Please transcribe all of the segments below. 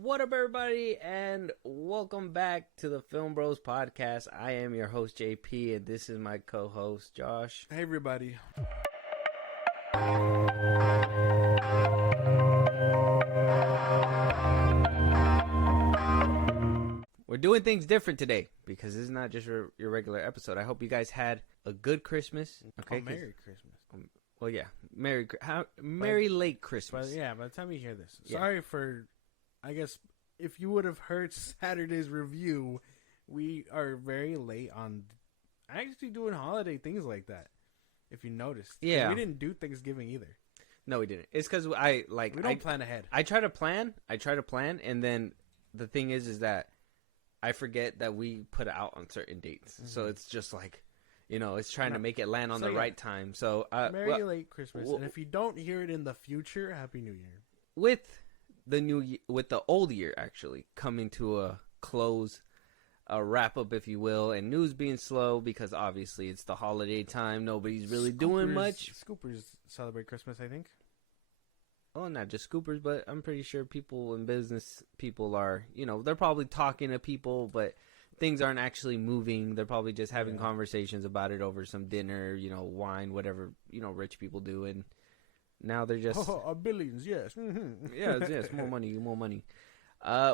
What up, everybody, and welcome back to the FilmBros podcast. I am your host, JP, and this is my co-host, Josh. Hey, everybody. We're doing things different today because this is not just your regular episode. I hope you guys had a good Christmas. Okay, Merry Christmas. Well, yeah, Merry late Christmas. But yeah, by the time you hear this, Yeah. sorry for, I guess, if you would have heard Saturday's review, we are very late on actually doing holiday things like that. If you noticed, Yeah. we didn't do Thanksgiving either. No, we didn't. It's because we don't plan ahead. I try to plan, and then the thing is that I forget that we put it out on certain dates. Mm-hmm. So it's just like, it's trying to make it land on the right time. So Merry late Christmas, and if you don't hear it in the future, Happy New Year. With the old year actually coming to a close, a wrap up, if you will, and news being slow because obviously it's the holiday time. Nobody's really doing much. Scoopers celebrate Christmas, I think. Oh, not just Scoopers, but I'm pretty sure people in business, people are, they're probably talking to people, but things aren't actually moving. They're probably just having conversations about it over some dinner, wine, whatever, rich people do. And now they're just... billions, yes. Mm-hmm. yes, more money.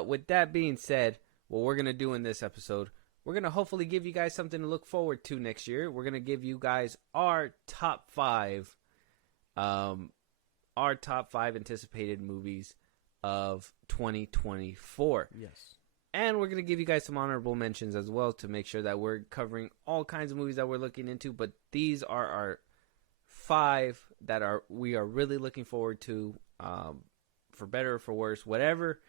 With that being said, what we're going to do in this episode, we're going to hopefully give you guys something to look forward to next year. We're going to give you guys our top five anticipated movies of 2024. Yes. And we're going to give you guys some honorable mentions as well to make sure that we're covering all kinds of movies that we're looking into. But these are our five that we are really looking forward to, for better or for worse, whatever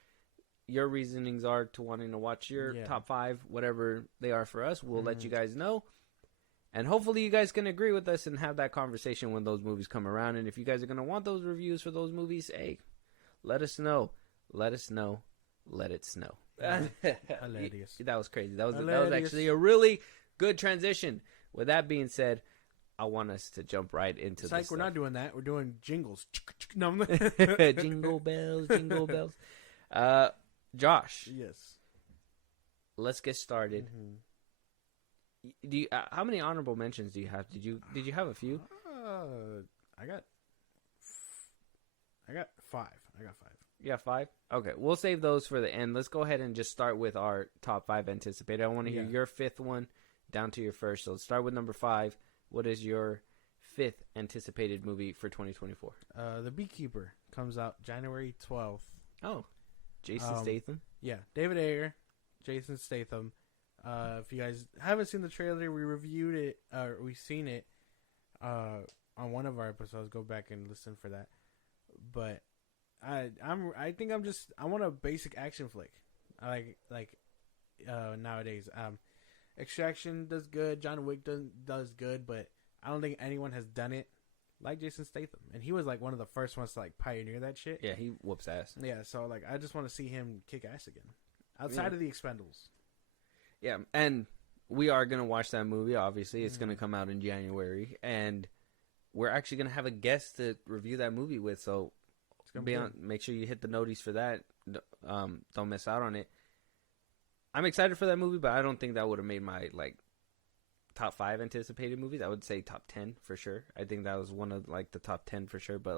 your reasonings are to wanting to watch your top five, whatever they are for us, we'll let you guys know. And hopefully you guys can agree with us and have that conversation when those movies come around. And if you guys are going to want those reviews for those movies, hey, let us know. Let it snow. Hilarious. That was crazy. That was actually a really good transition. With that being said, I want us to jump right into this. It's like we're not doing that. We're doing jingles. Jingle bells, jingle bells. Josh. Yes. Let's get started. Mm-hmm. Do you, how many honorable mentions do you have? Did you have a few? I got five. You got five? Okay, we'll save those for the end. Let's go ahead and just start with our top five anticipated. I want to hear your fifth one down to your first. So let's start with number five. What is your fifth anticipated movie for 2024? The Beekeeper comes out January 12th. Oh, Jason Statham? Yeah, David Ayer, Jason Statham. If you guys haven't seen the trailer, we reviewed it, we've seen it on one of our episodes. Go back and listen for that. But I want a basic action flick. I like nowadays. Extraction does good. John Wick does good, but I don't think anyone has done it like Jason Statham. And he was like one of the first ones to like pioneer that shit. Yeah, he whoops ass. Yeah, so like I just want to see him kick ass again outside of the Expendables. Yeah, and we are going to watch that movie, obviously. It's going to come out in January, and we're actually going to have a guest to review that movie with, so it's gonna be on. Make sure you hit the notice for that. Don't miss out on it. I'm excited for that movie, but I don't think that would have made my top five anticipated movies. I would say top 10 for sure. I think that was one of the top 10 for sure, but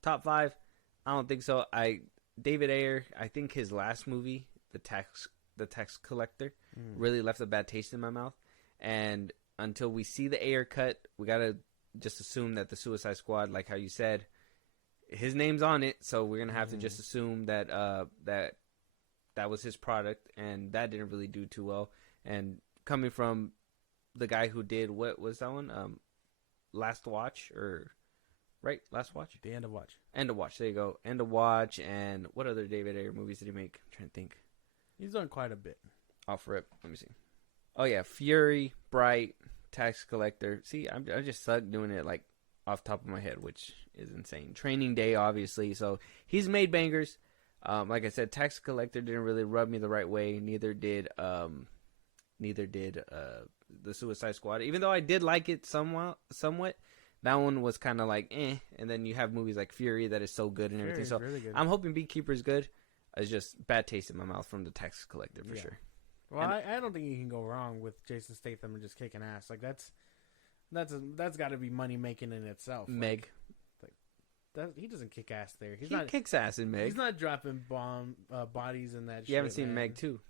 top five, I don't think so. David Ayer, I think his last movie, The Tax Collector, really left a bad taste in my mouth. And until we see the Ayer cut, we gotta just assume that the Suicide Squad, like how you said, his name's on it. So we're gonna have to just assume that that was his product, and that didn't really do too well. And coming from the guy who did, what was that one? Last Watch, or right? Last Watch? The End of Watch. End of Watch. There you go. End of Watch. And what other David Ayer movies did he make? I'm trying to think. He's done quite a bit. Off rip. Let me see. Oh, yeah. Fury, Bright, Tax Collector. See, I just suck doing it off the top of my head, which is insane. Training Day, obviously. So he's made bangers. Like I said, Tax Collector didn't really rub me the right way. Neither did the Suicide Squad. Even though I did like it somewhat. That one was kind of and then you have movies like Fury that is so good and everything. So really good. I'm hoping Beekeeper's good. it's just bad taste in my mouth from the tax collector for sure. Well, I don't think you can go wrong with Jason Statham and just kicking ass. Like that's got to be money making in itself. Meg, he doesn't kick ass there. He kicks ass in Meg. He's not dropping bodies in that. You haven't seen man. Meg 2?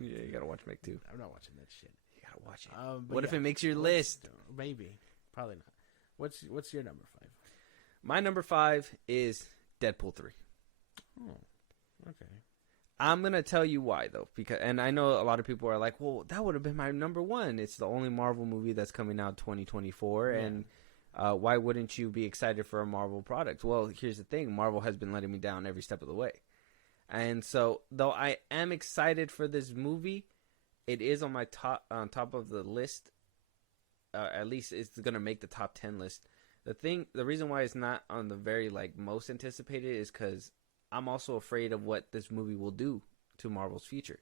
Yeah, you gotta watch Meg 2. I'm not watching that shit. You gotta watch it. What if it makes your list? Maybe, probably not. What's your number 5? My number 5 is Deadpool 3. Oh, okay. I'm gonna tell you why though, and I know a lot of people are like, "Well, that would have been my number 1. It's the only Marvel movie that's coming out 2024, and why wouldn't you be excited for a Marvel product?" Well, here's the thing: Marvel has been letting me down every step of the way, and so though I am excited for this movie, it is on top of the list. At least it's gonna make the top 10 list. The reason why it's not on the very most anticipated is because I'm also afraid of what this movie will do to Marvel's future.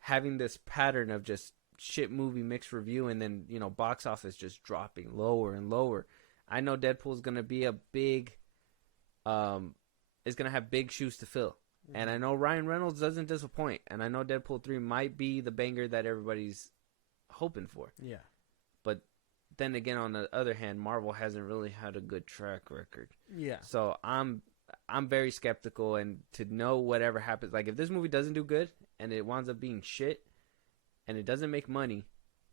Having this pattern of just shit movie mixed review and then, box office just dropping lower and lower. I know Deadpool is going to be a big, is going to have big shoes to fill. Mm-hmm. And I know Ryan Reynolds doesn't disappoint. And I know Deadpool 3 might be the banger that everybody's hoping for. Yeah. But then again, on the other hand, Marvel hasn't really had a good track record. Yeah. So I'm very skeptical, and to know whatever happens, if this movie doesn't do good and it winds up being shit and it doesn't make money,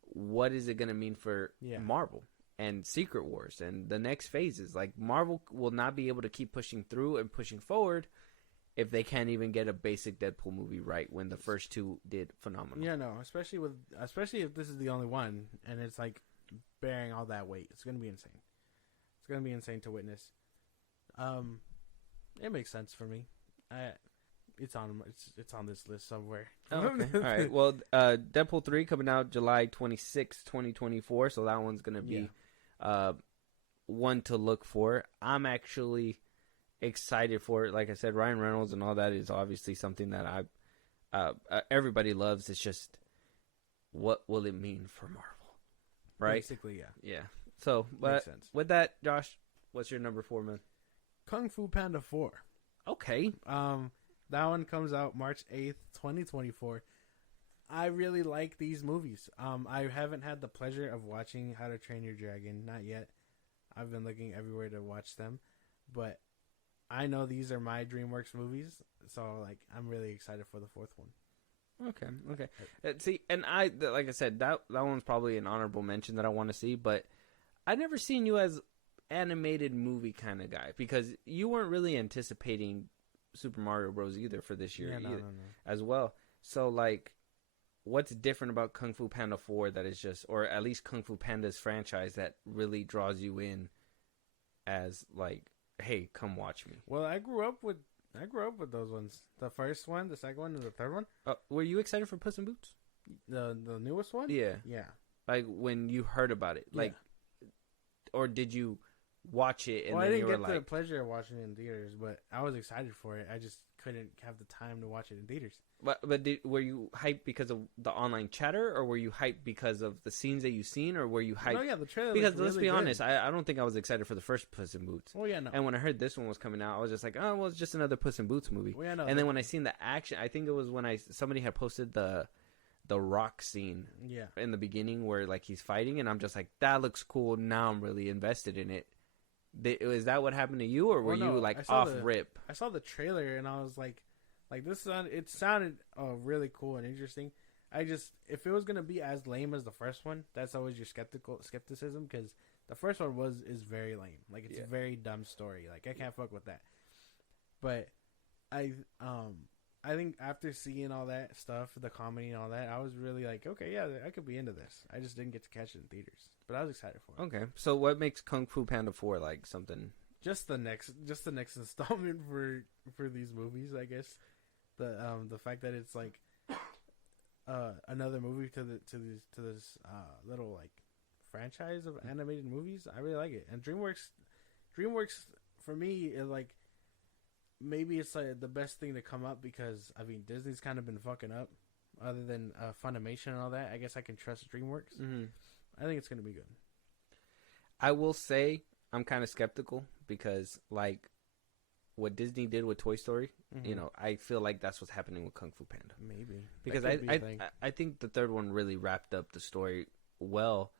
what is it going to mean for Marvel and Secret Wars and the next phases? Marvel will not be able to keep pushing through and pushing forward if they can't even get a basic Deadpool movie right when the first 2 did phenomenal. Yeah, no, especially if this is the only one and it's bearing all that weight. It's going to be insane. It's going to be insane to witness. It makes sense for me. It's on this list somewhere. Oh, okay. All right. Well, Deadpool 3 coming out July 26, 2024. So that one's gonna be one to look for. I'm actually excited for it. Like I said, Ryan Reynolds and all that is obviously something that everybody loves. It's just, what will it mean for Marvel? Right? Basically, yeah. Yeah. So, but with that, Josh, what's your number 4, man? Kung Fu Panda 4. Okay. That one comes out March 8th, 2024. I really like these movies. I haven't had the pleasure of watching How to Train Your Dragon, not yet. I've been looking everywhere to watch them, but I know these are my DreamWorks movies, so I'm really excited for the 4th one. Okay. See, and like I said, that one's probably an honorable mention that I want to see, but I never seen you as animated movie kind of guy, because you weren't really anticipating Super Mario Bros. Either for this year as well. So what's different about Kung Fu Panda 4 that is just, or at least Kung Fu Panda's franchise, that really draws you in as hey, come watch me? Well, I grew up with those ones. The first one, the second one, and the third one. Were you excited for Puss in Boots? The newest one? Yeah. When you heard about it, or did you watch it and then I didn't get the pleasure of watching it in theaters, but I was excited for it. I just couldn't have the time to watch it in theaters. But were you hyped because of the online chatter, or were you hyped because of the scenes that you've seen, or were you hyped? No, yeah, the trailer. Because let's be honest, I don't think I was excited for the first Puss in Boots. Oh yeah, no. And when I heard this one was coming out, I was just like, oh, well, it's just another Puss in Boots movie. Oh, yeah, no, and then when I seen the action, I think it was when somebody had posted the rock scene in the beginning where he's fighting, and I'm just like, that looks cool. Now I'm really invested in it. Is that what happened to you, or were you off rip? I saw the trailer and I was like it sounded really cool and interesting. If it was gonna be as lame as the first one, that's always your skepticism, because the first one is very lame. It's a very dumb story. I can't fuck with that. But I think after seeing all that stuff, the comedy and all that, I was really okay, yeah, I could be into this. I just didn't get to catch it in theaters, but I was excited for it. Okay, so what makes Kung Fu Panda 4 something? Just the next installment for these movies, I guess. The fact that it's another movie to this little franchise of animated movies, I really like it. And DreamWorks for me is maybe it's the best thing to come up, because Disney's kind of been fucking up, other than Funimation and all that. I guess I can trust DreamWorks. Mm-hmm. I think it's gonna be good. I will say I'm kind of skeptical, because what Disney did with Toy Story, Mm-hmm. you know, I feel like that's what's happening with Kung Fu Panda. Maybe Because That could be a thing. I think the third one really wrapped up the story well,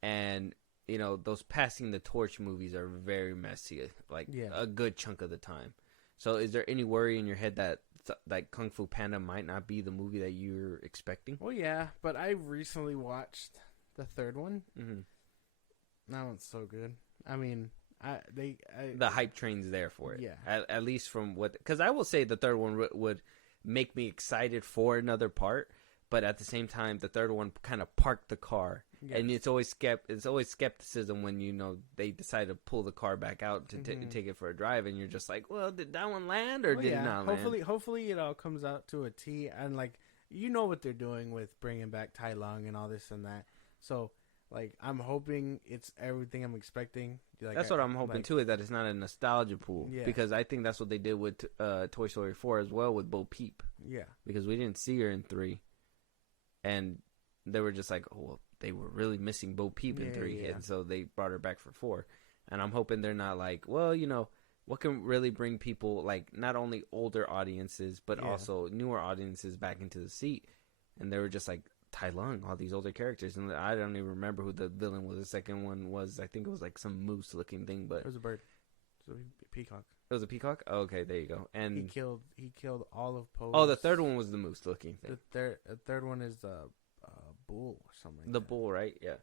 and you know those passing the torch movies are very messy, like a good chunk of the time. So, is there any worry in your head that Kung Fu Panda might not be the movie that you're expecting? Well, yeah, but I recently watched the third one. Mm-hmm. That one's so good. I mean, the hype train's there for it. Yeah. At least from what, because I will say the third one would make me excited for another part, but at the same time, the third one kind of parked the car, and it's always skepticism when you know they decide to pull the car back out to take it for a drive, and you're just like, well, did that one land or did it not land? Hopefully, it all comes out to a T, and like you know what they're doing with bringing back Tai Lung and all this and that, so. Like, I'm hoping it's everything I'm expecting. Like, that's what I'm hoping, too, is that it's not a nostalgia pool. Yeah. Because I think that's what they did with Toy Story 4 as well with Bo Peep. Yeah. Because we didn't see her in 3. And they were just like, oh, well, they were really missing Bo Peep in 3. Yeah. And so they brought her back for 4. And I'm hoping they're not like, well, you know, what can really bring people, like, not only older audiences, but also newer audiences back into the seat. And they were just like, Tai Lung, all these older characters, and I don't even remember who the villain was. The second one was, I think it was like some moose-looking thing, but it was a bird, so a peacock. It was a peacock. Oh, okay, there you go. And he killed all of Poe's. Oh, the third one was the moose-looking thing. The third one is the bull or something. Like the that. Bull, right? Yeah.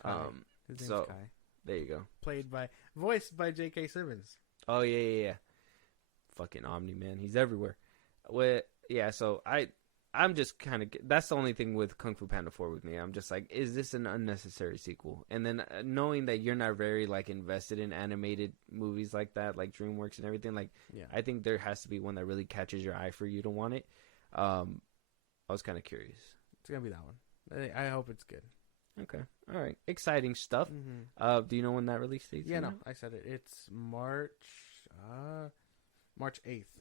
Kai. His name's Kai. There you go. Voiced by J.K. Simmons. Oh yeah. Fucking Omni Man, he's everywhere. So I'm just kind of, that's the only thing with Kung Fu Panda 4 with me. I'm just like, is this an unnecessary sequel? And then knowing that you're not very like invested in animated movies like that, like DreamWorks and everything, like I think there has to be one that really catches your eye for you to want it. I was kind of curious. It's gonna be that one. I hope it's good. Okay, all right, exciting stuff. Mm-hmm. Do you know when that release date? Yeah, no, I said it. It's March 8th.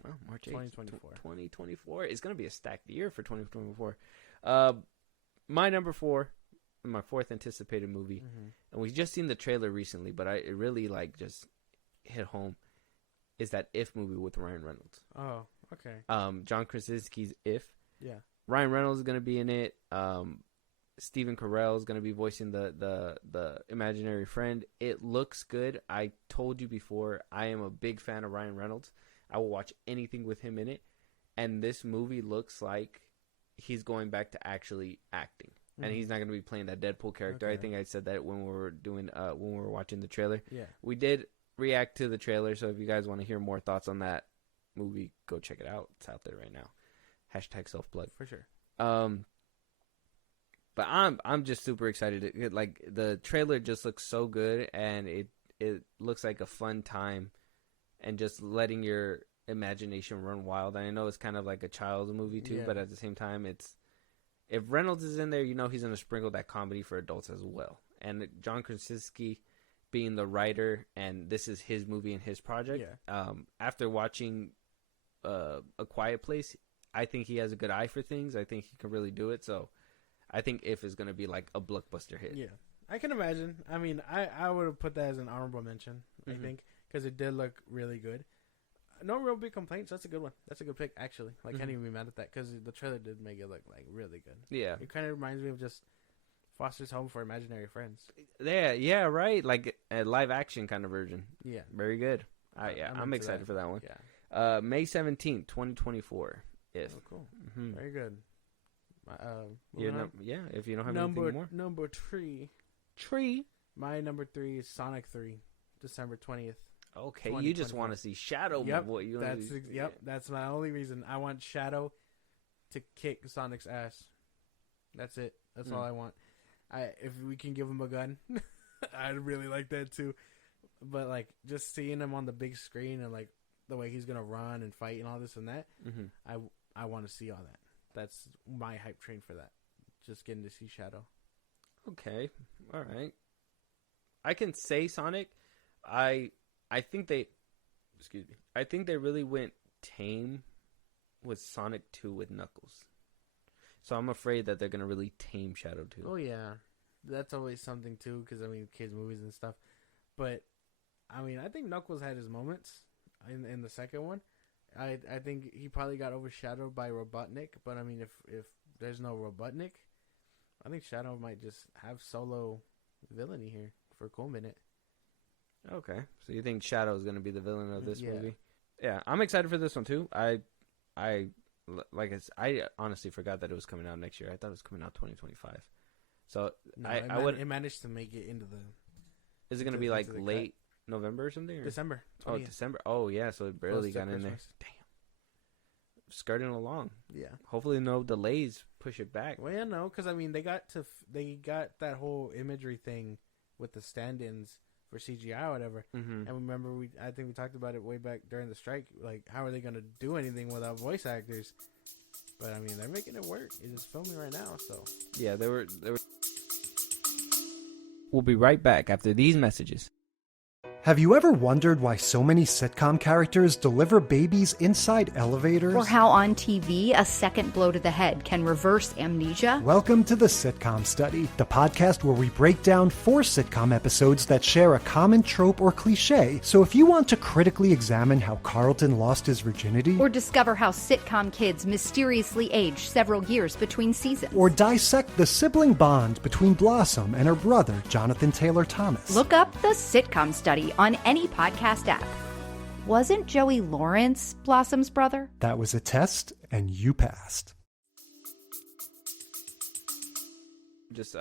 Oh, March 8th. 2024. 2024 is going to be a stacked year for 2024. My number 4, my fourth anticipated movie, and we've just seen the trailer recently, but it really like just hit home, is that If movie with Ryan Reynolds. Oh, okay. John Krasinski's If. Yeah. Ryan Reynolds is going to be in it. Stephen Carell is going to be voicing the imaginary friend. It looks good. I told you before, I am a big fan of Ryan Reynolds. I will watch anything with him in it. And this movie looks like he's going back to actually acting. And he's not going to be playing that Deadpool character. Okay. I think I said that when we were watching the trailer. Yeah. We did react to the trailer, so if you guys want to hear more thoughts on that movie, go check it out. It's out there right now. # self-plug. For sure. But I'm just super excited. Like, the trailer just looks so good, and it looks like a fun time, and just letting your imagination run wild. And I know it's kind of like a child's movie too, but at the same time, if Reynolds is in there, you know he's going to sprinkle that comedy for adults as well. And John Krasinski being the writer, and this is his movie and his project. Yeah. After watching A Quiet Place, I think he has a good eye for things. I think he can really do it. So I think If is going to be like a blockbuster hit. Yeah, I can imagine. I mean, I would have put that as an honorable mention, I think, because it did look really good. No real big complaints. That's a good one. That's a good pick, actually. Like, can't even be mad at that, because the trailer did make it look like really good. Yeah. It kind of reminds me of just Foster's Home for Imaginary Friends. Yeah, right. Like a live action kind of version. Yeah. Very good. I'm excited for that one. Yeah. May 17th, 2024. If. Oh, cool. Very good. If you don't have anything more. Number 3. My number 3 is Sonic 3, December 20th. Okay, you just want to see Shadow. Yep, what you that's my only reason. I want Shadow to kick Sonic's ass. That's it. That's all I want. If we can give him a gun, I'd really like that too. But like, just seeing him on the big screen and like the way he's gonna run and fight and all this and that, I want to see all that. That's my hype train for that. Just getting to see Shadow. Okay, all right. I can say Sonic. I think they really went tame with Sonic 2 with Knuckles. So I'm afraid that they're going to really tame Shadow 2. Oh, yeah. That's always something, too, because, I mean, kids' movies and stuff. But, I mean, I think Knuckles had his moments. in the second one. I think he probably got overshadowed by Robotnik, but I mean, if there's no Robotnik, I think Shadow might just have solo villainy here for a cool minute. Okay, so you think Shadow is going to be the villain of this movie? Yeah, I'm excited for this one too. I honestly forgot that it was coming out next year. I thought it was coming out 2025. So No, it managed to make it into the. Is it going to be like late November or something? Or? December. 20th. Oh, December. Oh yeah, so it barely got in there. Damn. Skirting along. Yeah. Hopefully no delays push it back. Well, yeah, no, because I mean they got that whole imagery thing with the stand-ins for CGI or whatever. Mm-hmm. And remember, I think we talked about it way back during the strike. Like, how are they going to do anything without voice actors? But I mean, they're making it work. It is filming right now, so yeah, they were. We'll be right back after these messages. Have you ever wondered why so many sitcom characters deliver babies inside elevators? Or how on TV a second blow to the head can reverse amnesia? Welcome to the Sitcom Study, the podcast where we break down 4 sitcom episodes that share a common trope or cliche. So if you want to critically examine how Carlton lost his virginity, Or discover how sitcom kids mysteriously age several years between seasons? or dissect the sibling bond between Blossom and her brother, Jonathan Taylor Thomas, Look up the Sitcom Study on any podcast app. Wasn't Joey Lawrence Blossom's brother? that was a test and you passed. Just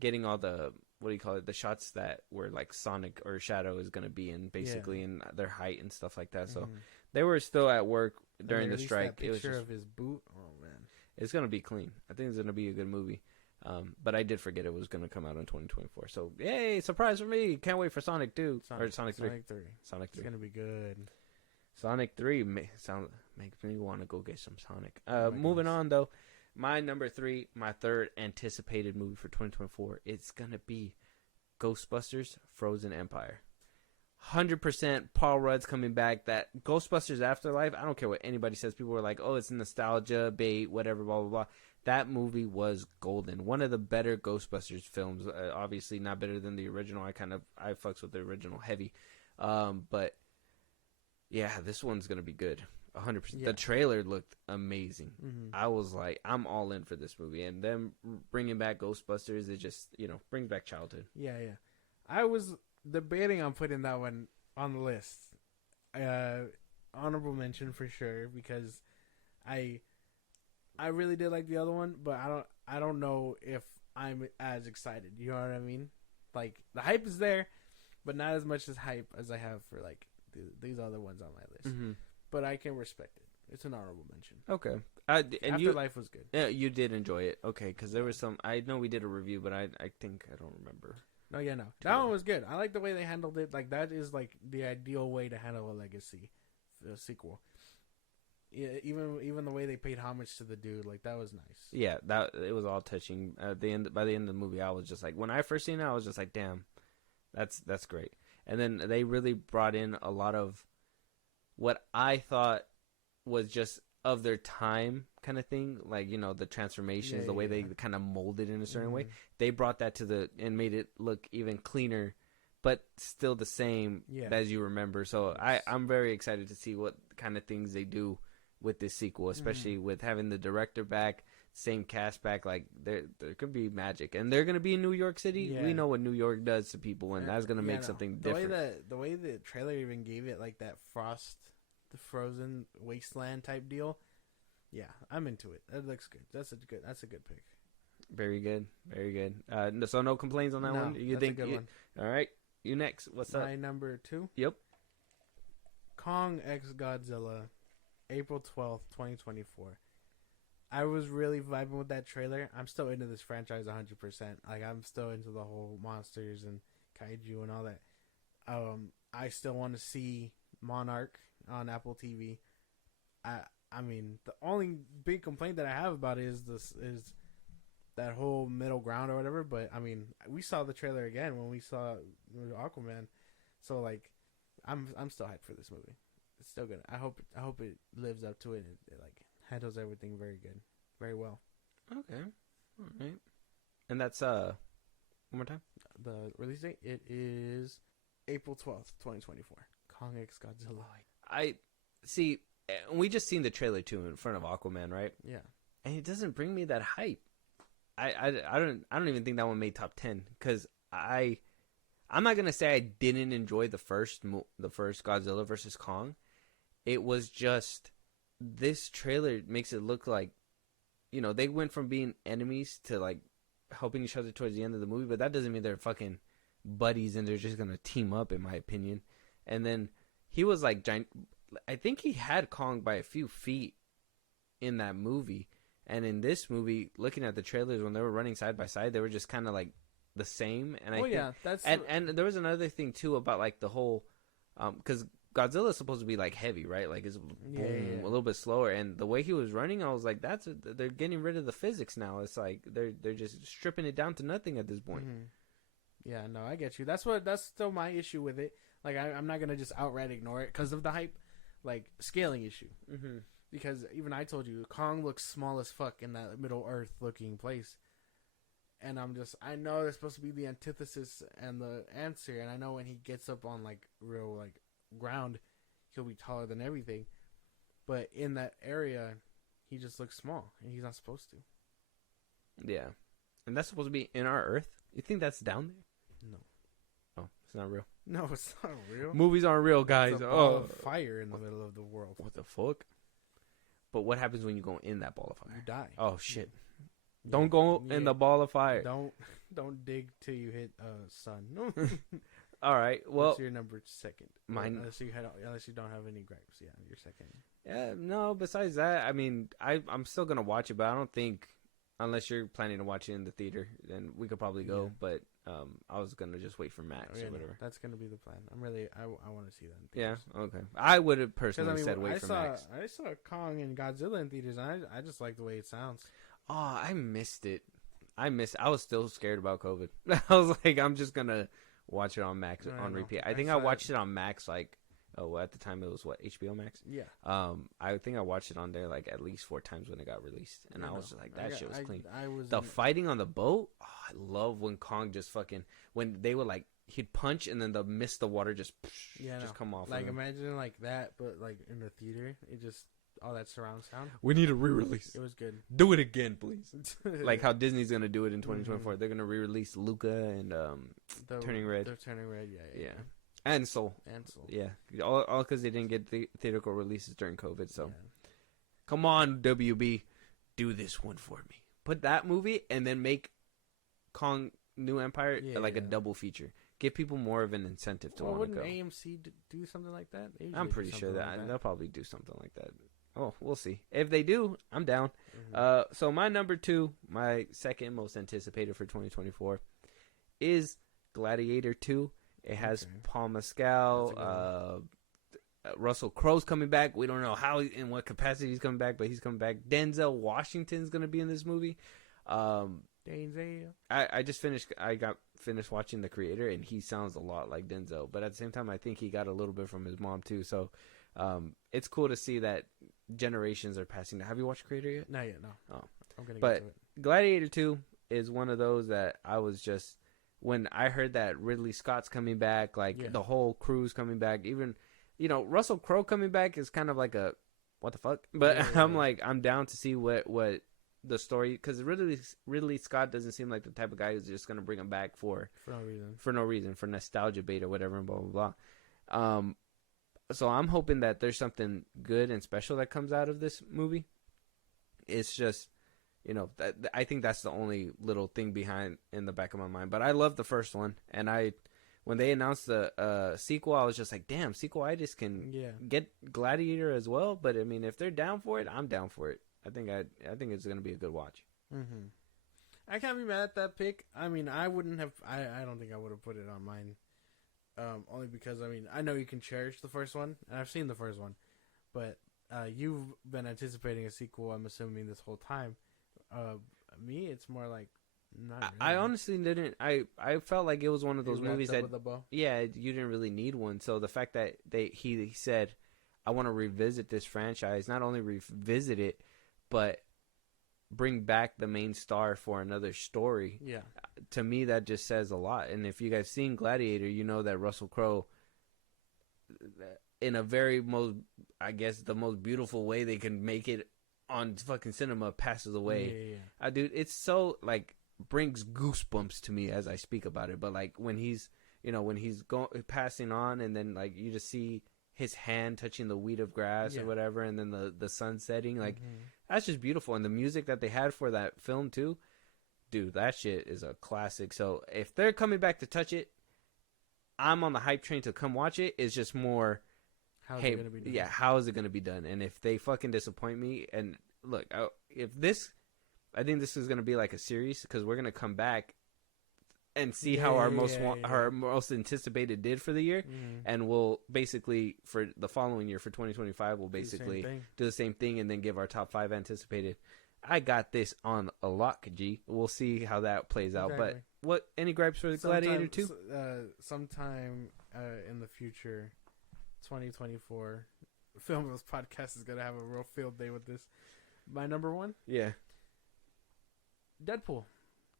getting all the, what do you call it, the shots that were like Sonic or Shadow is going to be in, basically, in their height and stuff like that. So they were still at work during the strike. That it was picture just, of his boot. Oh man, it's going to be clean. I think it's going to be a good movie. But I did forget it was going to come out in 2024. So, yay, surprise for me. Can't wait for Sonic 2. Or Sonic 3. Sonic 3. It's going to be good. Sonic 3 makes me want to go get some Sonic. Moving on, though. My number 3, my third anticipated movie for 2024, it's going to be Ghostbusters Frozen Empire. 100% Paul Rudd's coming back. That Ghostbusters Afterlife, I don't care what anybody says. People were like, oh, it's nostalgia, bait, whatever, blah, blah, blah. That movie was golden. One of the better Ghostbusters films. Obviously not better than the original. I fucks with the original heavy. But yeah, this one's going to be good. 100%. Yeah. The trailer looked amazing. Mm-hmm. I was like, I'm all in for this movie. And them bringing back Ghostbusters, it just, brings back childhood. Yeah, yeah. I was debating on putting that one on the list. Honorable mention for sure, because I really did like the other one, but I don't know if I'm as excited. You know what I mean? Like, the hype is there, but not as much as hype as I have for like these other ones on my list. Mm-hmm. But I can respect it. It's an honorable mention. Okay. And Afterlife was good. Yeah, you did enjoy it. Okay, because there was some. I know we did a review, but I think I don't remember. No, yeah, no. That one was good. I like the way they handled it. Like, that is like the ideal way to handle a legacy sequel. Yeah, even the way they paid homage to the dude, like, that was nice. Yeah, it was all touching. By the end of the movie, I was just like, when I first seen it, I was just like, damn, that's great. And then they really brought in a lot of what I thought was just of their time kind of thing, like, the transformations, the way they kind of molded in a certain way. They brought that and made it look even cleaner, but still the same as you remember. So I'm very excited to see what kind of things they do with this sequel, especially with having the director back, same cast back. Like, there could be magic, and they're gonna be in New York City. Yeah. We know what New York does to people, and that's gonna make something different. The way the trailer even gave it, like that the frozen wasteland type deal. Yeah, I'm into it. That looks good. That's a good pick. Very good, very good. So no complaints on that one. You think? A good one. All right, you next. What's up? My number 2. Yep. Kong X Godzilla, April 12th, 2024. I was really vibing with that trailer. I'm still into this franchise 100%. Like, I'm still into the whole monsters and kaiju and all that. I still want to see Monarch on Apple TV. I mean, the only big complaint that I have about it is that whole middle ground or whatever. But I mean, we saw the trailer again when we saw Aquaman, so like, I'm still hyped for this movie. It's still good. I hope it lives up to it. It like handles everything very good, very well. Okay, all right. And that's one more time. The release date, it is April 12th, 2024. Kong X Godzilla. I see. We just seen the trailer too in front of Aquaman, right? Yeah. And it doesn't bring me that hype. I don't even think that one made top 10 because I'm not gonna say I didn't enjoy the first Godzilla versus Kong. It was just this trailer makes it look like, you know, they went from being enemies to like helping each other towards the end of the movie, but that doesn't mean they're fucking buddies and they're just gonna team up, in my opinion. And then he was like giant. I think he had Kong by a few feet in that movie. And in this movie, looking at the trailers when they were running side by side, they were just kind of like the same. And and there was another thing too about like the whole, because Godzilla is supposed to be like heavy, right? Like it's a little bit slower. And the way he was running, I was like, they're getting rid of the physics now. It's like they're just stripping it down to nothing at this point. Mm-hmm. Yeah, no, I get you. That's still my issue with it. Like I'm not gonna just outright ignore it because of the hype, like scaling issue. Mm-hmm. Because even I told you, Kong looks small as fuck in that Middle Earth looking place. And I know it's supposed to be the antithesis and the answer. And I know when he gets up on like real like ground, he'll be taller than everything. But in that area, he just looks small and he's not supposed to. Yeah. And that's supposed to be in our Earth? You think that's down there? No. Oh, it's not real. No, it's not real. Movies aren't real, guys. It's a ball of fire in the middle of the world. What the fuck? But what happens when you go in that ball of fire? You die. Oh shit! Don't go in the ball of fire. Don't dig till you hit sun. All right. Well, what's your number second? Mine. Unless you don't have any gripes. Yeah, your second. Yeah. No. Besides that, I mean, I'm still gonna watch it, but I don't think unless you're planning to watch it in the theater, then we could probably go. Yeah. But I was gonna just wait for Max or whatever. That's gonna be the plan. I want to see that in theaters. Yeah. Okay. I would have personally said wait for Max. I saw Kong and Godzilla in theaters, and I just like the way it sounds. Oh, I missed it. I was still scared about COVID. I was like, I'm just gonna watch it on Max on repeat. I think I watched it on Max like. Oh, at the time it was what, HBO Max? Yeah. I think I watched it on there like at least 4 times when it got released, and I was just like, shit was clean. Fighting on the boat. Oh, I love when Kong just when they would like he'd punch and then the mist of water just come off. Like imagine like that, but like in the theater, it just all that surround sound. We need a re-release. It was good. Do it again, please. Like how Disney's gonna do it in 2024. Mm-hmm. They're gonna re-release Luca and Turning Red. They're Turning Red. Yeah. And Soul. Yeah. All because they didn't get the theatrical releases during COVID. So, come on, WB. Do this one for me. Put that movie and then make Kong New Empire a double feature. Give people more of an incentive to want to go. Wouldn't AMC do something like that? I'm pretty sure that they'll probably do something like that. Oh, we'll see. If they do, I'm down. Mm-hmm. So my number 2, my second most anticipated for 2024 is Gladiator 2. It has Paul Mescal, Russell Crowe's coming back. We don't know how, in what capacity he's coming back, but he's coming back. Denzel Washington's going to be in this movie. Denzel. I got finished watching The Creator, and he sounds a lot like Denzel. But at the same time, I think he got a little bit from his mom, too. So it's cool to see that generations are passing. Have you watched Creator yet? Not yet, no. Oh. I'm going to get to it. Gladiator 2 is one of those that I was just... When I heard that Ridley Scott's coming back, the whole crew's coming back, even, Russell Crowe coming back is kind of like a, what the fuck? But I'm like, I'm down to see what the story, because Ridley Scott doesn't seem like the type of guy who's just going to bring him back for no reason, for nostalgia bait or whatever, and blah, blah, blah. So I'm hoping that there's something good and special that comes out of this movie. It's just... I think that's the only little thing behind in the back of my mind. But I love the first one, and when they announced the sequel, I was just like, "Damn, sequelitis can get Gladiator as well." But I mean, if they're down for it, I'm down for it. I think it's gonna be a good watch. Mm-hmm. I can't be mad at that pick. I mean, I wouldn't have. I don't think I would have put it on mine. Only because I know you can cherish the first one, and I've seen the first one, but you've been anticipating a sequel. I'm assuming this whole time. Me, it's more like not really. I honestly didn't. I felt like it was one of those movies that you didn't really need one. So the fact that he said, I want to revisit this franchise, not only revisit it, but bring back the main star for another story. Yeah. To me, that just says a lot. And if you guys seen Gladiator, you know that Russell Crowe, in a very most, I guess, the most beautiful way they can make it on fucking cinema passes away. Yeah. Dude, it's so like brings goosebumps to me as I speak about it. But like when he's passing on, and then like you just see his hand touching the weed of grass or whatever, and then the sun setting, like that's just beautiful. And the music that they had for that film too, dude, that shit is a classic. So if they're coming back to touch it, I'm on the hype train to come watch it. It's just more, how's it gonna be done? Yeah, how is it gonna be done? And if they fucking disappoint me, and look, I think this is gonna be like a series, because we're gonna come back and see how our most anticipated did for the year, and we'll basically for the following year, for 2025, we'll basically do the same thing and then give our top 5 anticipated. I got this on a lock, G. We'll see how that plays out. Exactly. But any gripes for the Gladiator 2? Sometime in the future, 2024, FilmBros podcast is gonna have a real field day with this. My number 1, Yeah. Deadpool,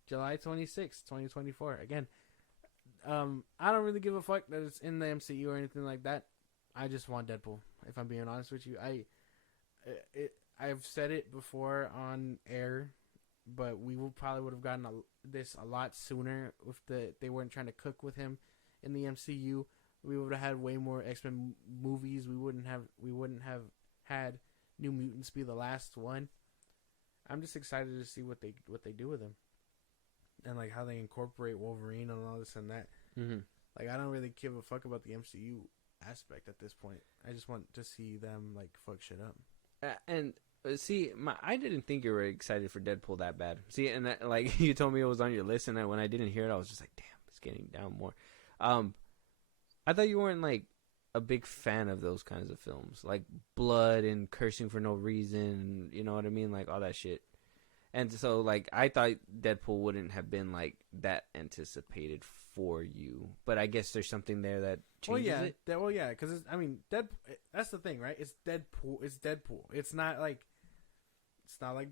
July 26th, 2024. Again, I don't really give a fuck that it's in the MCU or anything like that. I just want Deadpool. If I'm being honest with you, I've said it before on air, but we would have gotten this a lot sooner if they weren't trying to cook with him in the MCU. We would have had way more X-Men movies. We wouldn't have had New Mutants be the last one. I'm just excited to see what they do with him, and like how they incorporate Wolverine and all this and that. Mm-hmm. Like I don't really give a fuck about the MCU aspect at this point. I just want to see them like fuck shit up. See, I didn't think you were excited for Deadpool that bad. See, and that, like you told me it was on your list, and when I didn't hear it, I was just like, damn, it's getting down more. I thought you weren't like a big fan of those kinds of films, like blood and cursing for no reason. You know what I mean, like all that shit. And so, like, I thought Deadpool wouldn't have been like that anticipated for you, but I guess there's something there that changes it. Because that's the thing, right? It's Deadpool. It's not like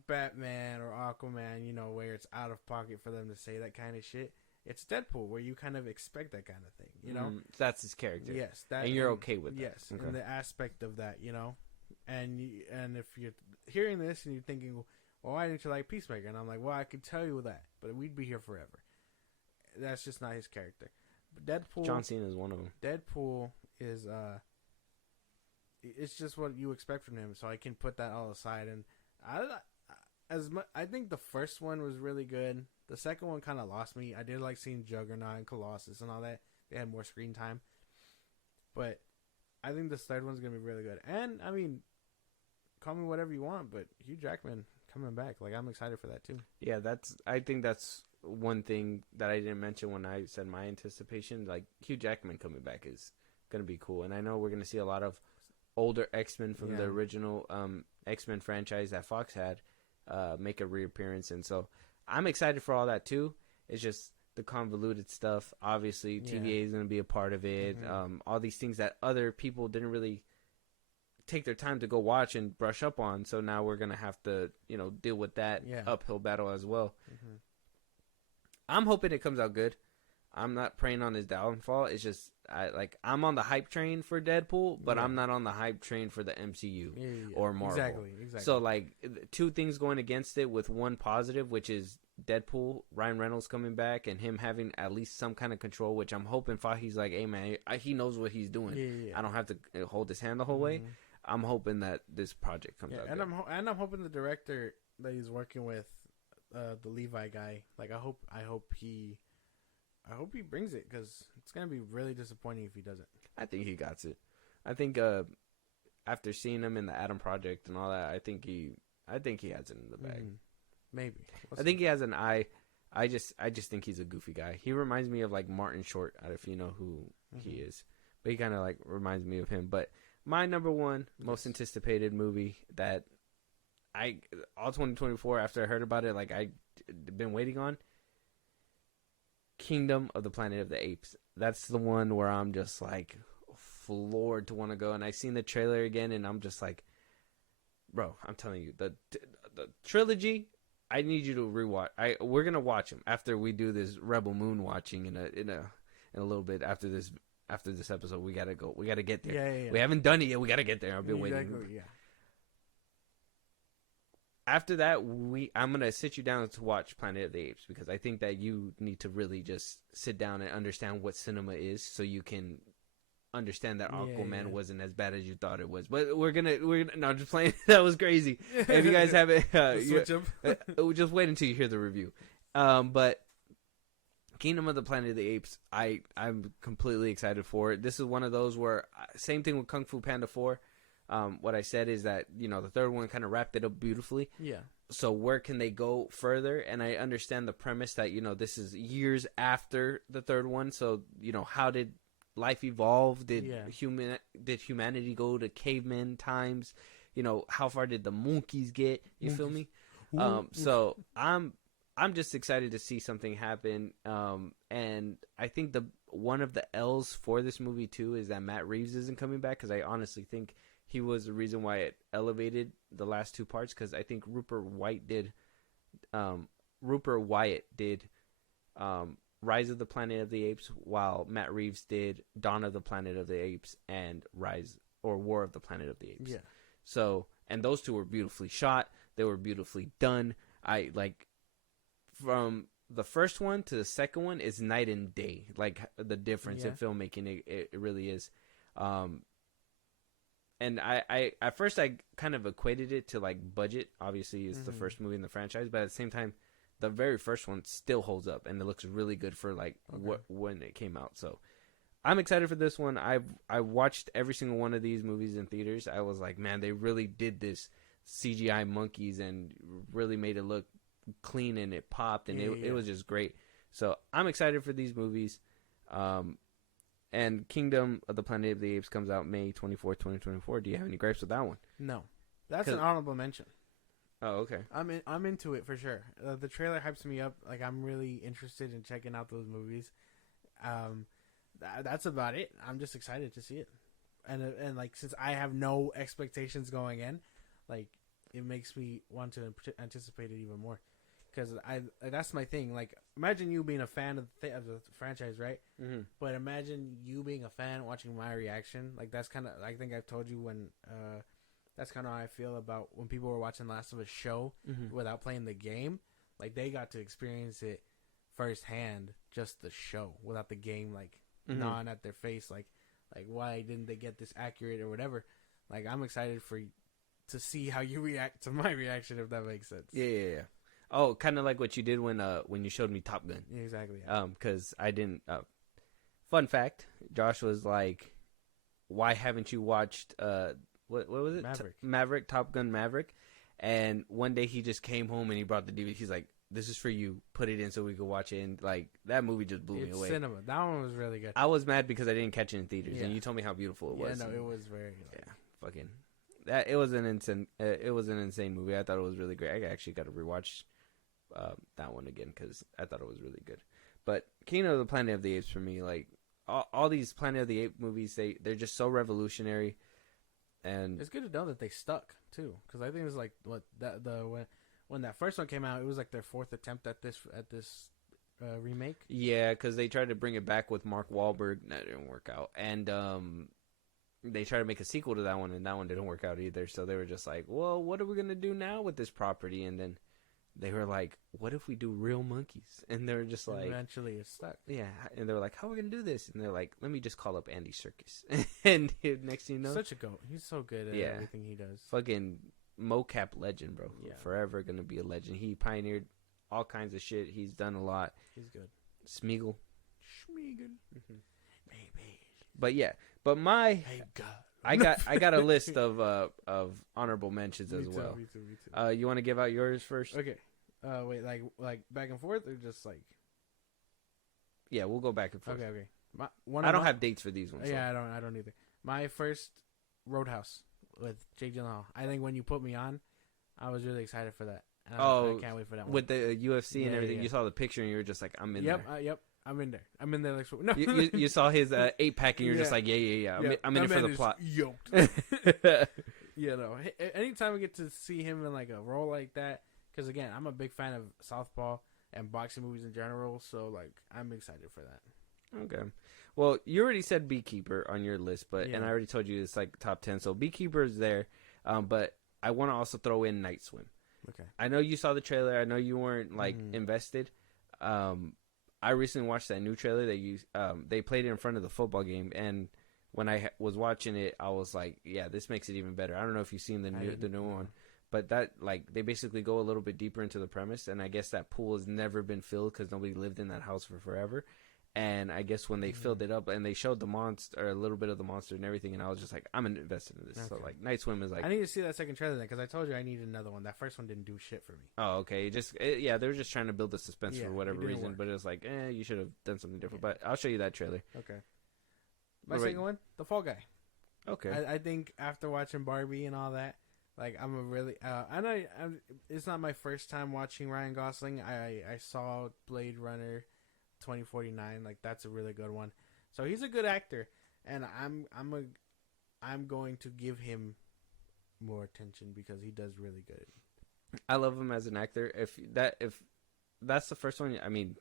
Batman or Aquaman, you know, where it's out of pocket for them to say that kind of shit. It's Deadpool, where you kind of expect that kind of thing, you know? That's his character. Yes. And you're okay with that. Yes, okay. And the aspect of that, you know? And if you're hearing this and you're thinking, well, why didn't you like Peacemaker? And I'm like, well, I could tell you that, but we'd be here forever. That's just not his character. But Deadpool... John Cena is one of them. Deadpool is, it's just what you expect from him, so I can put that all aside. And I think the first one was really good. The second one kind of lost me. I did like seeing Juggernaut and Colossus and all that. They had more screen time. But I think the third one's going to be really good. And, I mean, call me whatever you want, but Hugh Jackman coming back. Like, I'm excited for that, too. Yeah, I think that's one thing that I didn't mention when I said my anticipation. Like, Hugh Jackman coming back is going to be cool. And I know we're going to see a lot of older X-Men from the original X-Men franchise that Fox had make a reappearance. And so I'm excited for all that too. It's just the convoluted stuff. Obviously, TVA is going to be a part of it. Mm-hmm. All these things that other people didn't really take their time to go watch and brush up on. So now we're going to have to, deal with that uphill battle as well. Mm-hmm. I'm hoping it comes out good. I'm not praying on his downfall. It's just I'm on the hype train for Deadpool, but I'm not on the hype train for the MCU or Marvel. Exactly. So two things going against it with one positive, which is Deadpool, Ryan Reynolds coming back, and him having at least some kind of control. Which I'm hoping Fahey's like, hey man, he knows what he's doing. I don't have to hold his hand the whole way. I'm hoping that this project comes out. And I'm hoping the director that he's working with, the Levi guy, I hope he brings it, because it's gonna be really disappointing if he doesn't. I think he got it. I think after seeing him in the Adam Project and all that, I think he has it in the bag. Maybe. I think he has an eye. I just think he's a goofy guy. He reminds me of Martin Short, if you know who he is. But he kind of reminds me of him. But my number one most anticipated movie that all 2024 after I heard about it, I've been waiting on. Kingdom of the Planet of the Apes. That's the one where I'm just floored to want to go. And I seen the trailer again, and I'm just bro, I'm telling you, the trilogy. I need you to rewatch. We're gonna watch them after we do this Rebel Moon watching in a little bit after this after this episode, we gotta go. We gotta get there. Yeah. We haven't done it yet. We gotta get there. I've been waiting. Yeah. After that, I'm gonna sit you down to watch Planet of the Apes because I think that you need to really just sit down and understand what cinema is, so you can understand that Aquaman wasn't as bad as you thought it was. But we're gonna no, I'm just playing. That was crazy. If you guys haven't, just wait until you hear the review. But Kingdom of the Planet of the Apes, I'm completely excited for it. This is one of those where same thing with Kung Fu Panda 4. What I said is that the third one kind of wrapped it up beautifully. Yeah. So where can they go further? And I understand the premise that this is years after the third one. So how did life evolve? Did humanity go to caveman times? How far did the monkeys get? You feel me? So I'm just excited to see something happen. And I think one of the L's for this movie too is that Matt Reeves isn't coming back, because I honestly think he was the reason why it elevated the last two parts, because I think Rupert Wyatt did Rise of the Planet of the Apes, while Matt Reeves did Dawn of the Planet of the Apes and War of the Planet of the Apes. Yeah. So, and those two were beautifully shot. They were beautifully done. From the first one to the second one is night and day. Like the difference in filmmaking, it really is. And I at first I kind of equated it to like budget. Obviously, it's the first movie in the franchise, but at the same time, the very first one still holds up, and it looks really good for when it came out. So I'm excited for this one. I watched every single one of these movies in theaters. I was like, man, they really did this CGI monkeys and really made it look clean, and it popped, and it was just great. So I'm excited for these movies. And Kingdom of the Planet of the Apes comes out May 24th, 2024. Do you have any gripes with that one? No. That's an honorable mention. Oh, okay. I'm into it for sure. The trailer hypes me up. Like, I'm really interested in checking out those movies. That's about it. I'm just excited to see it. And like, since I have no expectations going in, like, it makes me want to anticipate it even more. Because that's my thing. Like, imagine you being a fan of the franchise, right? Mm-hmm. But imagine you being a fan watching my reaction. Like, that's kind of, I think I've told you when, that's kind of how I feel about when people were watching Last of Us show without playing the game. Like, they got to experience it firsthand, just the show, without the game, like, gnawing at their face. Like, why didn't they get this accurate or whatever? Like, I'm excited to see how you react to my reaction, if that makes sense. Yeah. Oh, kind of like what you did when you showed me Top Gun. Yeah, exactly. Yeah. Because I didn't. Fun fact: Josh was like, "Why haven't you watched what was it? Maverick. Top Gun Maverick." And one day he just came home and he brought the DVD. He's like, "This is for you. Put it in so we could watch it." And like that movie just blew me away. Cinema. That one was really good. I was mad because I didn't catch it in theaters, and you told me how beautiful it was. Yeah, no, it was very good. Yeah, fucking. It was an insane movie. I thought it was really great. I actually got to rewatch that one again because I thought it was really good. But Kingdom of the Planet of the Apes for me, like all these Planet of the Apes movies, they're just so revolutionary, and it's good to know that they stuck too. Because I think it's like when that first one came out, it was like their fourth attempt at this remake. Yeah, because they tried to bring it back with Mark Wahlberg, that didn't work out, and they tried to make a sequel to that one, and that one didn't work out either. So they were just like, well, what are we gonna do now with this property? And then they were like, what if we do real monkeys? And they were just like... Eventually it stuck. Yeah. And they were like, how are we going to do this? And they're like, let me just call up Andy Serkis. And next thing you know... Such a goat. He's so good at everything he does. Fucking mocap legend, bro. Yeah. Forever going to be a legend. He pioneered all kinds of shit. He's done a lot. He's good. Smeagol. Mm-hmm. Maybe. But yeah. But Hey, God. I got a list of honorable mentions as well. Me too. You want to give out yours first? Okay. Wait, like back and forth or just like? Yeah, we'll go back and forth. Okay. I don't have dates for these ones. Yeah, so. I don't either. My first Roadhouse with Jake Gyllenhaal. I think when you put me on, I was really excited for that. I can't wait for that one. With the UFC and everything, you saw the picture and you were just like, I'm in there. Yep. I'm in there. I'm in there. Like, no. you saw his 8-pack and you're just like, yeah. I'm in it for the plot. Yoked. No. Anytime we get to see him in like a role like that, because again, I'm a big fan of Southpaw and boxing movies in general, so like I'm excited for that. Okay. Well, you already said Beekeeper on your list, and I already told you it's like top 10. So Beekeeper is there, but I want to also throw in Night Swim. Okay. I know you saw the trailer. I know you weren't like invested. I recently watched that new trailer that they played it in front of the football game, and when I was watching it, I was like, yeah, this makes it even better. I don't know if you've seen the new one, but that like they basically go a little bit deeper into the premise, and I guess that pool has never been filled because nobody lived in that house for forever. And I guess when they filled it up and they showed the monster, or a little bit of the monster and everything, and I was just like, I'm invested in this. Okay. So like, Night Swim is like, I need to see that second trailer then, because I told you I need another one. That first one didn't do shit for me. Oh, okay. They were just trying to build the suspense for whatever reason, work. But it was like, you should have done something different. But I'll show you that trailer. Okay. My second one, The Fall Guy. Okay. I think after watching Barbie and all that, like I'm a really, I know it's not my first time watching Ryan Gosling. I saw Blade Runner 2049, like that's a really good one. So he's a good actor, and I'm going to give him more attention because he does really good. I love him as an actor. If that's the first one, I mean,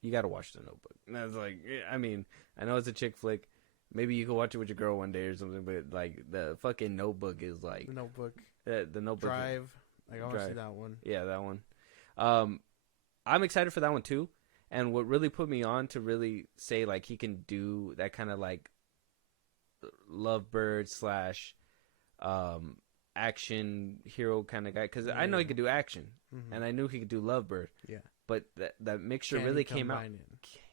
you got to watch The Notebook. And I was like, I mean, I know it's a chick flick. Maybe you could watch it with your girl one day or something, but like the fucking Notebook is like The Notebook. The Notebook. Drive. Like I want to see that one. Yeah, that one. I'm excited for that one too. And what really put me on to really say like he can do that kind of like lovebird / action hero kind of guy, because I know he could do action, and I knew he could do lovebird. Yeah, but that mixture really came out.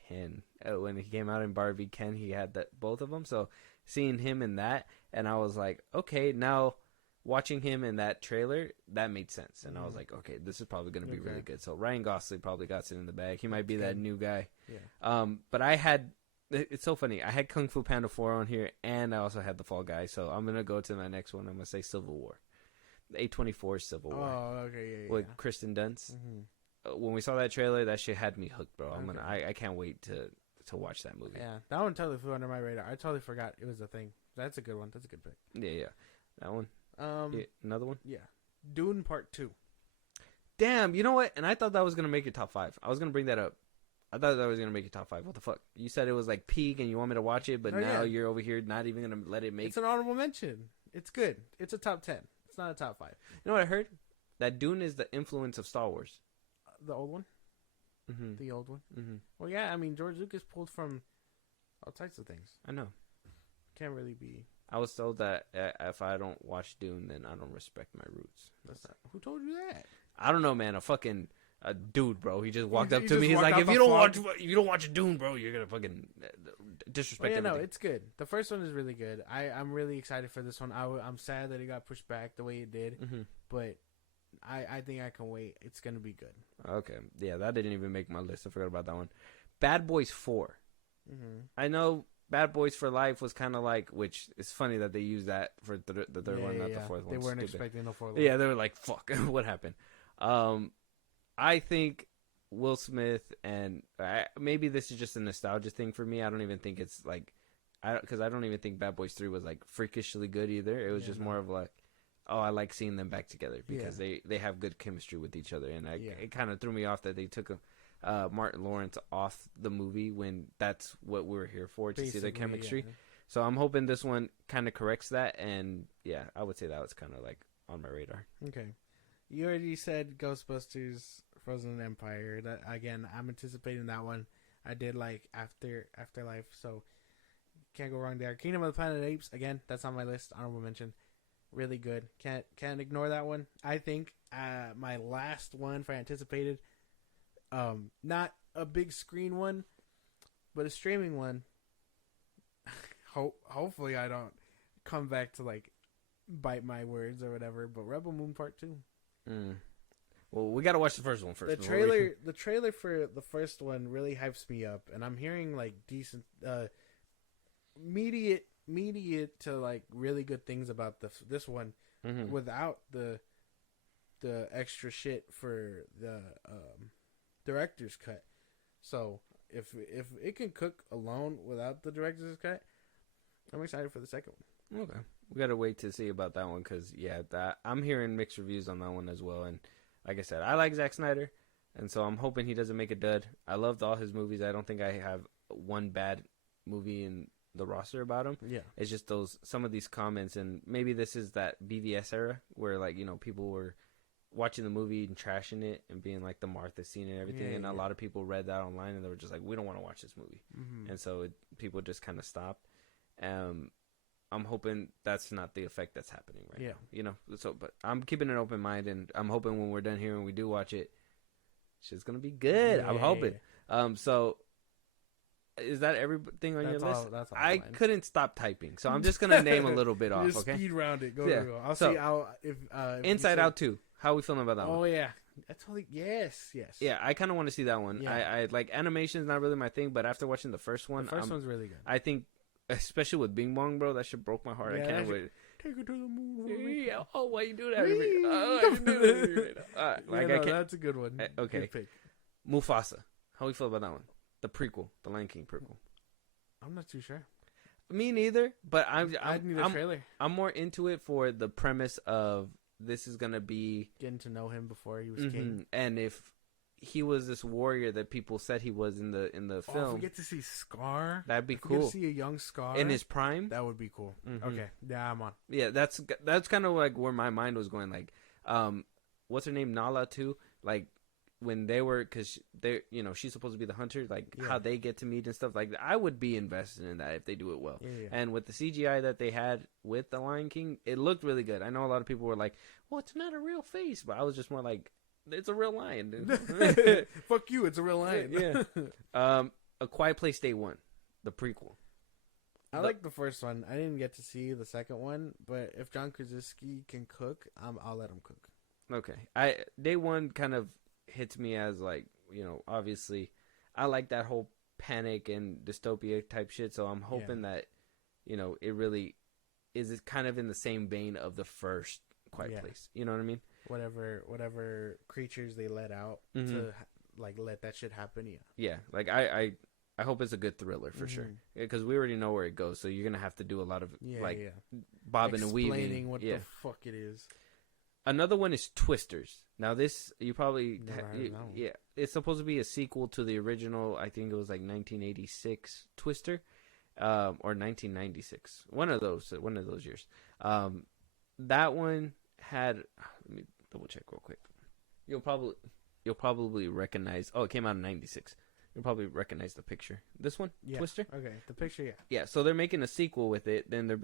When he came out in Barbie, he had both of them. So seeing him in that, and I was like, okay, now watching him in that trailer, that made sense. And I was like, okay, this is probably going to be really good. So Ryan Gosling probably got it in the bag. He might be that new guy. Yeah. But it's so funny. I had Kung Fu Panda 4 on here, and I also had The Fall Guy. So I'm going to go to my next one. I'm going to say Civil War. A24 Civil War. Oh, okay, yeah. With Kristen Dunst. When we saw that trailer, that shit had me hooked, bro. I can't wait to watch that movie. Yeah, that one totally flew under my radar. I totally forgot it was a thing. That's a good one. That's a good pick. Yeah. That one. Another one? Yeah. Dune Part 2. Damn, you know what? And I thought that was going to make your top 5. I was going to bring that up. I thought that was going to make your top 5. What the fuck? You said it was like peak and you want me to watch it, but now you're over here not even going to let it make... It's an honorable mention. It's good. It's a top 10. It's not a top 5. You know what I heard? That Dune is the influence of Star Wars. The old one? Mm-hmm. The old one? Mm-hmm. Well, yeah, I mean, George Lucas pulled from all types of things. I know. Can't really be... I was told that if I don't watch Dune, then I don't respect my roots. Who told you that? I don't know, man. A dude, bro. He just walked up to me. He's like, if you don't watch Dune, bro, you're gonna fucking disrespect everything. No, it's good. The first one is really good. I'm really excited for this one. I'm sad that it got pushed back the way it did, but I think I can wait. It's gonna be good. Okay, yeah, that didn't even make my list. I forgot about that one. Bad Boys 4. I know Bad Boys for Life was kind of like, which is funny that they used that for the third one, not the fourth one. They weren't expecting the fourth one. Yeah, they were like, fuck, what happened? I think Will Smith, and maybe this is just a nostalgia thing for me. I don't even think it's like, because I don't even think Bad Boys 3 was like freakishly good either. It was just more of like, oh, I like seeing them back together because they have good chemistry with each other. And it kind of threw me off that they took Martin Lawrence off the movie when that's what we were here for, to see the chemistry. Yeah. So I'm hoping this one kind of corrects that. And yeah, I would say that was kind of like on my radar. Okay. You already said Ghostbusters Frozen Empire. That again, I'm anticipating that one. I did like Afterlife, so can't go wrong there. Kingdom of the Planet of the Apes, again, that's on my list. Honorable mention. Really good. Can't ignore that one. I think my last one for anticipated, not a big screen one, but a streaming one. Hopefully I don't come back to like bite my words or whatever, but Rebel Moon Part 2. Well, we got to watch the first one first. The trailer for the first one really hypes me up, and I'm hearing like decent, immediate to like really good things about this one, without the extra shit for the director's cut. So if it can cook alone without the director's cut, I'm excited for the second one. Okay, we got to wait to see about that one because I'm hearing mixed reviews on that one as well. And like I said, I like Zack Snyder, and so I'm hoping he doesn't make a dud. I loved all his movies. I don't think I have one bad movie in the roster about him. Yeah. It's just some of these comments, and maybe this is that BVS era where like, you know, people were watching the movie and trashing it and being like the Martha scene and everything, and a lot of people read that online and they were just like, we don't want to watch this movie. And so people just kind of stopped. I'm hoping that's not the effect that's happening right now. You know, so but I'm keeping an open mind, and I'm hoping when we're done here and we do watch it, shit's gonna be good. I'm hoping. So is that everything on your list? That's all I couldn't stop typing, so I'm just gonna name a little bit off. Just Okay, speed round it. Go. I'll see how if Inside Out 2. How are we feeling about that one? Oh yeah, that's totally yes. Yeah, I kind of want to see that one. Yeah. I like animation is not really my thing, but after watching the first one, the first one's really good. I think, especially with Bing Bong, bro, that shit broke my heart. Yeah, I can't wait. Take it to the moon. Yeah. Oh, why you do that? Oh, I didn't do that. Like, I can't. That's a good one. Okay. Good pick. Mufasa. How we feel about that one? The prequel, the Lion King prequel. I'm not too sure. Me neither, but I need a trailer. I'm more into it for the premise of this is gonna be getting to know him before he was king, and if he was this warrior that people said he was in the film. If we get to see Scar, that'd be if cool. We get to see a young Scar in his prime. That would be cool. Okay, yeah, I'm on. Yeah, that's kind of like where my mind was going. Like, what's her name, Nala too? Like when they were, because they, you know, she's supposed to be the hunter. Like how they get to meet and stuff. Like I would be invested in that if they do it well. Yeah. And with the CGI that they had with the Lion King, it looked really good. I know a lot of people were like, "Well, it's not a real face," but I was just more like, it's a real lion, dude. Fuck you, it's a real lion. Yeah. A Quiet Place Day 1, the prequel. I like the first one. I didn't get to see the second one, but if John Krasinski can cook, I'll let him cook. Okay. Day 1 kind of hits me as like, you know, obviously I like that whole panic and dystopia type shit, so I'm hoping that, you know, it really is kind of in the same vein of the first Quiet Place. You know what I mean? Whatever creatures they let out to like let that shit happen. Yeah. Like I hope it's a good thriller for sure, because we already know where it goes. So you're gonna have to do a lot of bobbing and weaving, explaining what the fuck it is. Another one is Twisters. Now this you probably Never it's supposed to be a sequel to the original. I think it was like 1986 Twister, or 1996. One of those years. That one had. Let me double check real quick. You'll probably recognize. Oh, it came out in 96. You'll probably recognize the picture. This one, Twister. Okay, the picture. Yeah. So they're making a sequel with it. Then they're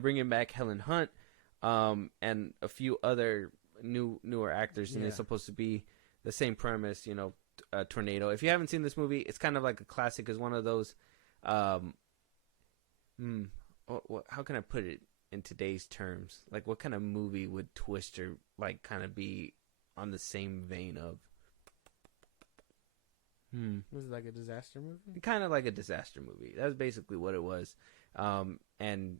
bringing back Helen Hunt, and a few other newer actors, and it's supposed to be the same premise. You know, a tornado. If you haven't seen this movie, it's kind of like a classic. It's one of those. How can I put it in today's terms? Like, what kind of movie would Twister like kind of be on the same vein of? Was it like a disaster movie? Kind of like a disaster movie. That's basically what it was. And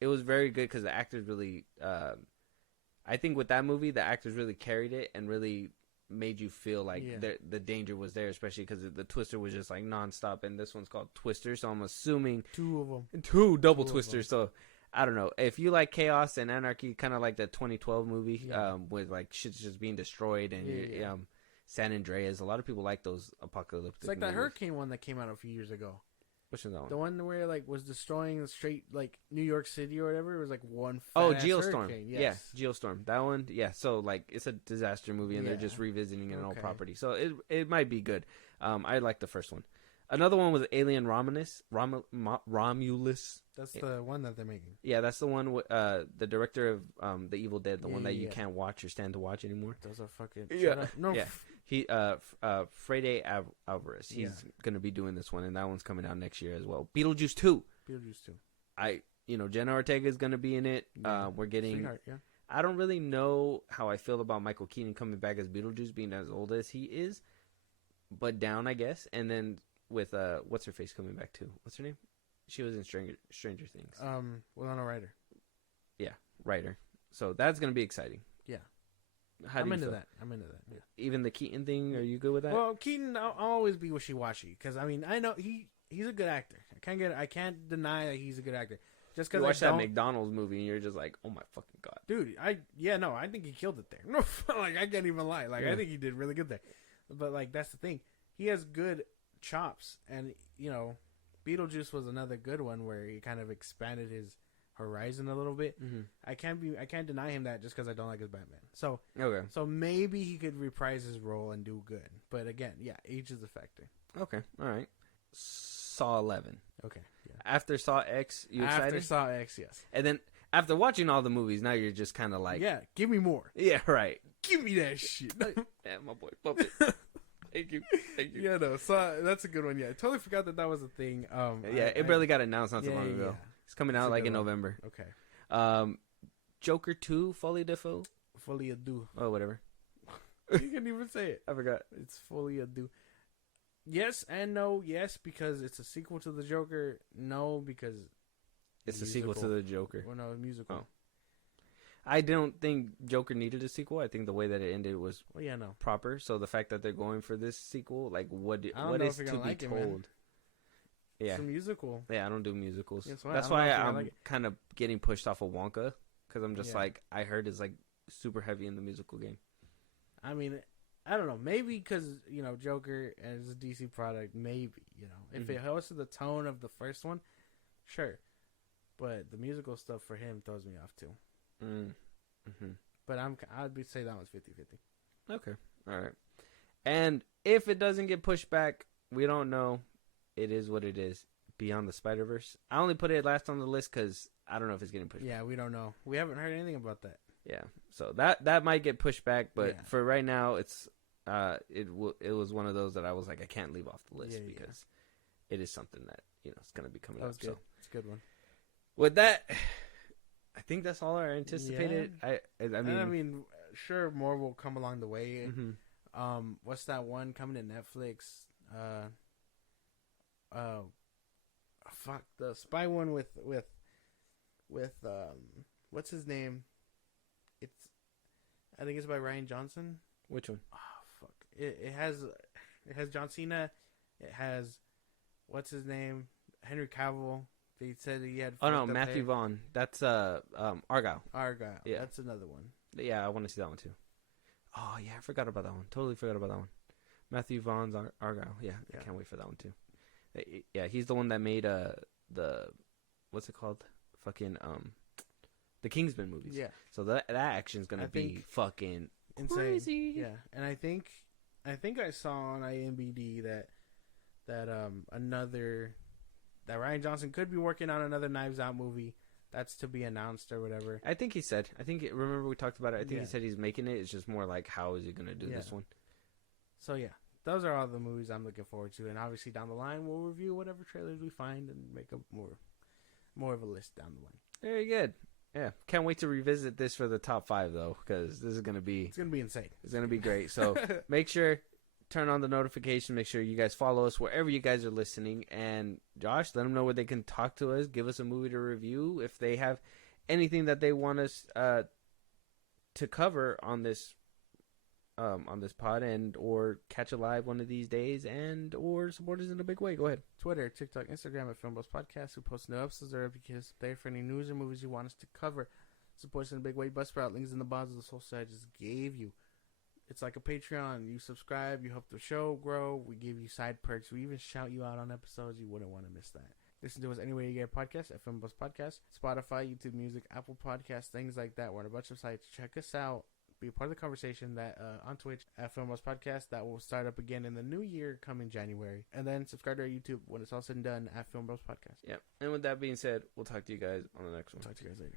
it was very good because the actors really, I think with that movie, the actors really carried it and really made you feel like the danger was there, especially because the Twister was just like nonstop. And this one's called Twister, so I'm assuming two double twisters. So I don't know if you like chaos and anarchy, kind of like the 2012 movie, with like shit's just being destroyed and San Andreas. A lot of people like those apocalyptic. It's like movies. that hurricane one that came out a few years ago. Which is that one? The one where like was destroying the straight like New York City or whatever. It was like one. Geostorm. Hurricane. Yes. Yeah, Geostorm. That one. Yeah. So like it's a disaster movie, and they're just revisiting an old property. So it might be good. I like the first one. Another one was Alien Romulus. That's the one that they're making. Yeah, that's the one with the director of The Evil Dead, the one that you can't watch or stand to watch anymore. Those are fucking No. Yeah. He Frede Alvarez. He's gonna be doing this one, and that one's coming out next year as well. Beetlejuice 2. Jenna Ortega is gonna be in it. We're getting. Sweetheart, I don't really know how I feel about Michael Keaton coming back as Beetlejuice, being as old as he is, but down, I guess. And then with what's her face coming back too? What's her name? She was in Stranger Things. Winona Ryder. Yeah, Ryder. So that's gonna be exciting. Yeah. I'm into that. Yeah. Even the Keaton thing, are you good with that? Well, Keaton, I'll always be wishy-washy because I mean I know he's a good actor. I can't deny that he's a good actor. Just because you watch that McDonald's movie and you're just like, oh my fucking god, dude. I think he killed it there. No, like I can't even lie. Like I think he did really good there. But like that's the thing, he has good chops. And, you know, Beetlejuice was another good one where he kind of expanded his horizon a little bit. Mm-hmm. I can't deny him that just because I don't like his Batman. So Okay. so maybe he could reprise his role and do good. But again, yeah, age is a factor. Okay. All right. Saw 11. Okay. Yeah. After Saw X, you excited? After Saw X, yes. And then after watching all the movies, now you're just kind of like, Yeah, give me more. yeah, right. Give me that shit. Yeah, my boy Puppet. Thank you. Yeah, no, so that's a good one. Yeah, I totally forgot that was a thing. It barely got announced not too long ago. Yeah. It's coming That's out a like good in one. November. Okay. Joker 2, Fully Defoe. Fully ado. Oh, whatever. You can even say it. I forgot. It's fully ado. Yes and no. Yes, because it's a sequel to the Joker. No, because It's a sequel to the Joker. Well, no, musical. Oh. I don't think Joker needed a sequel. I think the way that it ended was Well, yeah, no. proper. So the fact that they're going for this sequel, like what I don't what know is if you're to gonna be like it, man. told? Yeah, It's a musical. yeah. I don't do musicals. That's why- That's I don't know why if you're gonna I'm like it. kind of getting pushed off of Wonka because I'm just Yeah. like I heard it's like super heavy in the musical game. I mean, I don't know. Maybe because, you know, Joker as a DC product, maybe, you know. If Mhm. it holds to the tone of the first one, sure. But the musical stuff for him throws me off too. Mm-hmm. But I'd be say that one's 50-50. Okay. All right. And if it doesn't get pushed back, we don't know. It is what it is. Beyond the Spider-Verse. I only put it last on the list because I don't know if it's getting pushed back. Yeah, we don't know. We haven't heard anything about that. Yeah. So that might get pushed back, but Yeah. for right now, it's it was one of those that I was like I can't leave off the list Yeah, because it is something that it's going to be coming That up. was good. So It's a good one. with that, I think that's all I anticipated. I mean, sure, more will come along the way. mhm. What's that one coming to Netflix? Fuck, the spy one with what's his name? I think it's by Ryan Johnson. Which one? Oh fuck! It has John Cena. It has what's his name? Henry Cavill. They said he had. Oh no, fucked up Matthew hair. Vaughn. That's Argyle. Argyle. Yeah. That's another one. Yeah, I want to see that one too. Oh yeah, I forgot about that one. Totally forgot about that one. Matthew Vaughn's Argyle. Yeah, Yeah. I can't wait for that one too. Yeah, he's the one that made the what's it called? Fucking the Kingsman movies. Yeah, So that action's gonna I be think- fucking insane. crazy. Yeah, and I think I saw on IMDb that Ryan Johnson could be working on another Knives Out movie. That's to be announced or whatever. I think he said. Remember we talked about it. I think Yeah. he said he's making it. It's just more like how is he gonna do this Yeah. one? So yeah, those are all the movies I'm looking forward to, and obviously down the line we'll review whatever trailers we find and make a more of a list down the line. Very good. Yeah, can't wait to revisit this for the top 5 though, because this is gonna be It's gonna be insane. it's gonna be great. So make sure turn on the notification. Make sure you guys follow us wherever you guys are listening. And Josh, let them know where they can talk to us. Give us a movie to review if they have anything that they want us to cover on this pod, and or catch a live one of these days, and or support us in a big way. Go ahead. Twitter, TikTok, Instagram at FilmBros Podcast. We post new episodes there because there for any news or movies you want us to cover. Support us in a big way. Buzzsprout, links in the bottom of the social I just gave you. It's like a Patreon. You subscribe, you help the show grow. We give you side perks. We even shout you out on episodes. You wouldn't want to miss that. Listen to us anywhere you get a podcast at FilmBros Podcast, Spotify, YouTube Music, Apple Podcasts, things like that. We're on a bunch of sites. Check us out. Be a part of the conversation that on Twitch at FilmBros Podcast. That will start up again in the new year coming January. And then subscribe to our YouTube when it's all said and done at FilmBros Podcast. Yeah. And with that being said, we'll talk to you guys on the next one. Talk to you guys later.